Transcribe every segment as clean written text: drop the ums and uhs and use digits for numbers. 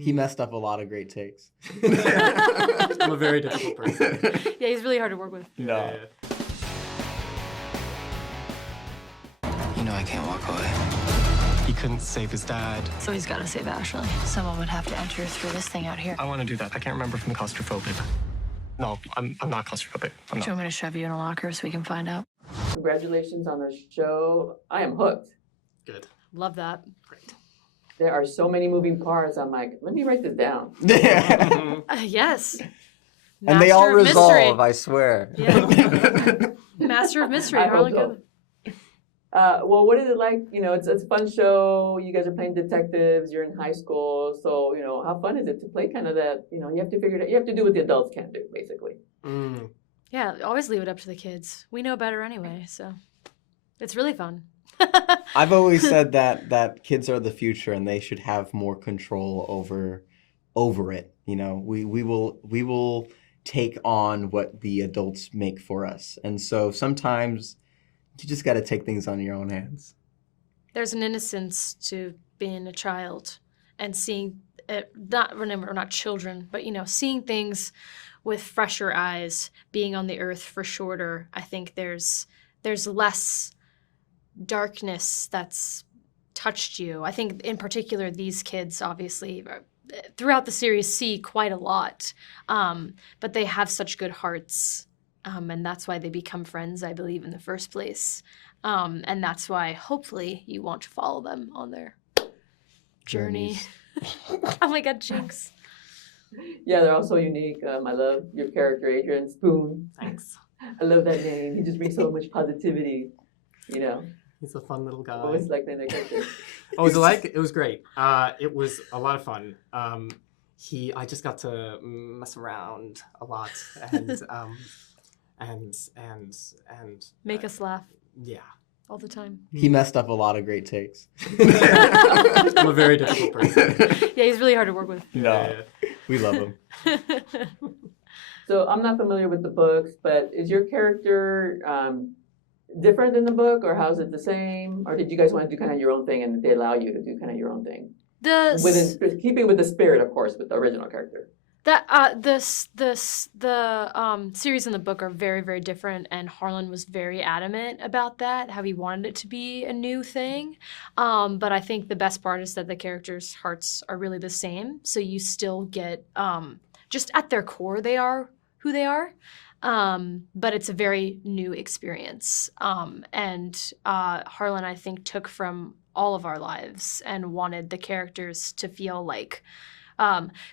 He messed up a lot of great takes. I'm a very difficult person. Yeah, he's really hard to work with. No. You know I can't walk away. He couldn't save his dad. So he's got to save Ashley. Someone would have to enter through this thing out here. I want to do that. I can't remember from the claustrophobic. No, I'm not claustrophobic. I'm Do you not. want me to shove you in a locker so we can find out? Congratulations on the show. I am hooked. Good. Love that. Great. There are so many moving parts. I'm like, let me write this down. Yes. And they all Master of resolve, mystery. I swear. Yeah. Master of mystery, I hope Harlan so. Coben. Well, what is it like? You know, it's a fun show. You guys are playing detectives. You're in high school. So, you know, how fun is it to play kind of that, you know, you have to figure it out. You have to do what the adults can't do, basically. Yeah, always leave it up to the kids. We know better anyway, so it's really fun. I've always said that kids are the future and they should have more control over it. You know, we will take on what the adults make for us. And so sometimes you just got to take things on your own hands. There's an innocence to being a child and seeing it, we're not children, but, you know, seeing things with fresher eyes, being on the earth for shorter. I think there's less darkness that's touched you. I think in particular these kids obviously throughout the series see quite a lot, but they have such good hearts, and that's why they become friends, I believe, in the first place. And that's why hopefully you want to follow them on their journey. Oh my God, Jinx. Yeah, they're all so unique. I love your character, Adrian Spoon. Thanks. I love that name. He just brings so much positivity, you know. He's a fun little guy. What was it like playing that character? What was it like? It was great. It was a lot of fun. I just got to mess around a lot and Make us laugh yeah. all the time. He messed up a lot of great takes. I'm a very difficult person. Yeah, he's really hard to work with. No, we love him. So I'm not familiar with the books, but is your character different in the book, or how's it the same? Or did you guys want to do kind of your own thing and they allow you to do kind of your own thing? Keeping with the spirit, of course, with the original character. The series and the book are very, very different, and Harlan was very adamant about that, how he wanted it to be a new thing. But I think the best part is that the characters' hearts are really the same, so you still get, just at their core, they are who they are. But it's a very new experience. And Harlan, I think, took from all of our lives and wanted the characters to feel like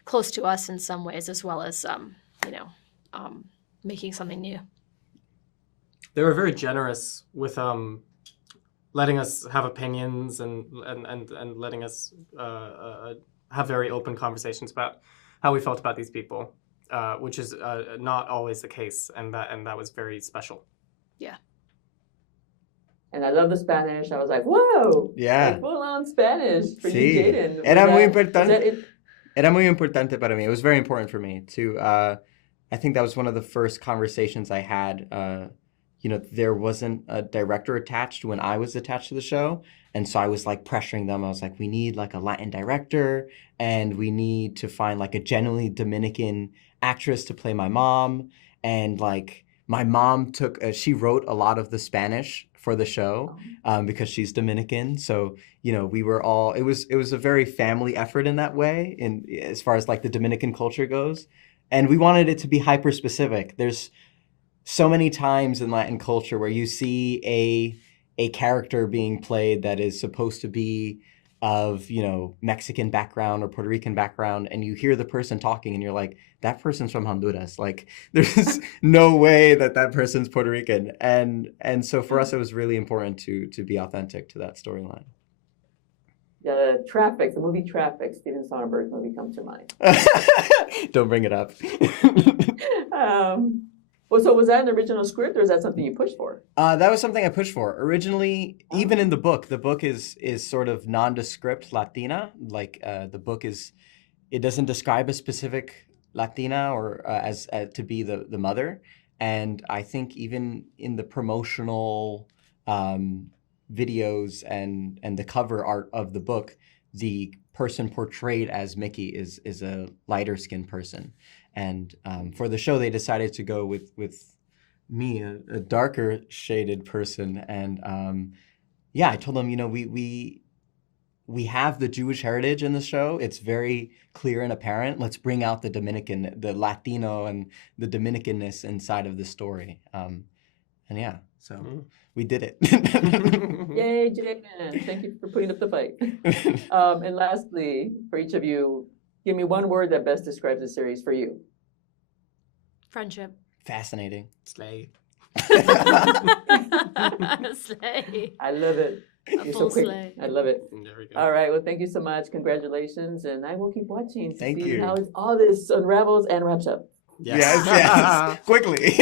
close to us in some ways, as well as, making something new. They were very generous with letting us have opinions and letting us have very open conversations about how we felt about these people, which is not always the case, and that was very special. Yeah. And I love the Spanish. I was like, whoa! Yeah. Like full-on Spanish for you, Sí. Jaden. Era muy importante. Era muy importante para mí. It was very important for me to. I think that was one of the first conversations I had. There wasn't a director attached when I was attached to the show, and so I was like pressuring them. I was like, we need like a Latin director, and we need to find like a genuinely Dominican actress to play my mom. And like my mom she wrote a lot of the Spanish for the show because she's Dominican. So, we were all, it was a very family effort in that way, as far as like the Dominican culture goes. And we wanted it to be hyper specific. There's so many times in Latin culture where you see a character being played that is supposed to be of, Mexican background or Puerto Rican background, and you hear the person talking and you're like, that person's from Honduras. Like, there's no way that person's Puerto Rican. And so for us, it was really important to be authentic to that storyline. Yeah, the movie Traffic, Steven Soderbergh's movie comes to mind. Don't bring it up. So was that an original script, or is that something you pushed for? That was something I pushed for. Originally, even in the book is sort of nondescript Latina. Like the book it doesn't describe a specific Latina or as to be the mother. And I think even in the promotional videos and the cover art of the book, the person portrayed as Mickey is a lighter skinned person. And for the show, they decided to go with me, a darker shaded person. And yeah, I told them, you know, we have the Jewish heritage in the show. It's very clear and apparent. Let's bring out the Dominican, the Latino and the Dominicanness inside of the story. And yeah, so we did it. Yay, Jaden. Thank you for putting up the fight. And lastly, for each of you, give me one word that best describes the series for you. Friendship. Fascinating. Slay. Slay. I love it. A You're full so quick. slay. I love it. There we go. All right. Well, thank you so much. Congratulations. And I will keep watching to Thank see you. how all this unravels and wraps up. Yes. Yes, quickly.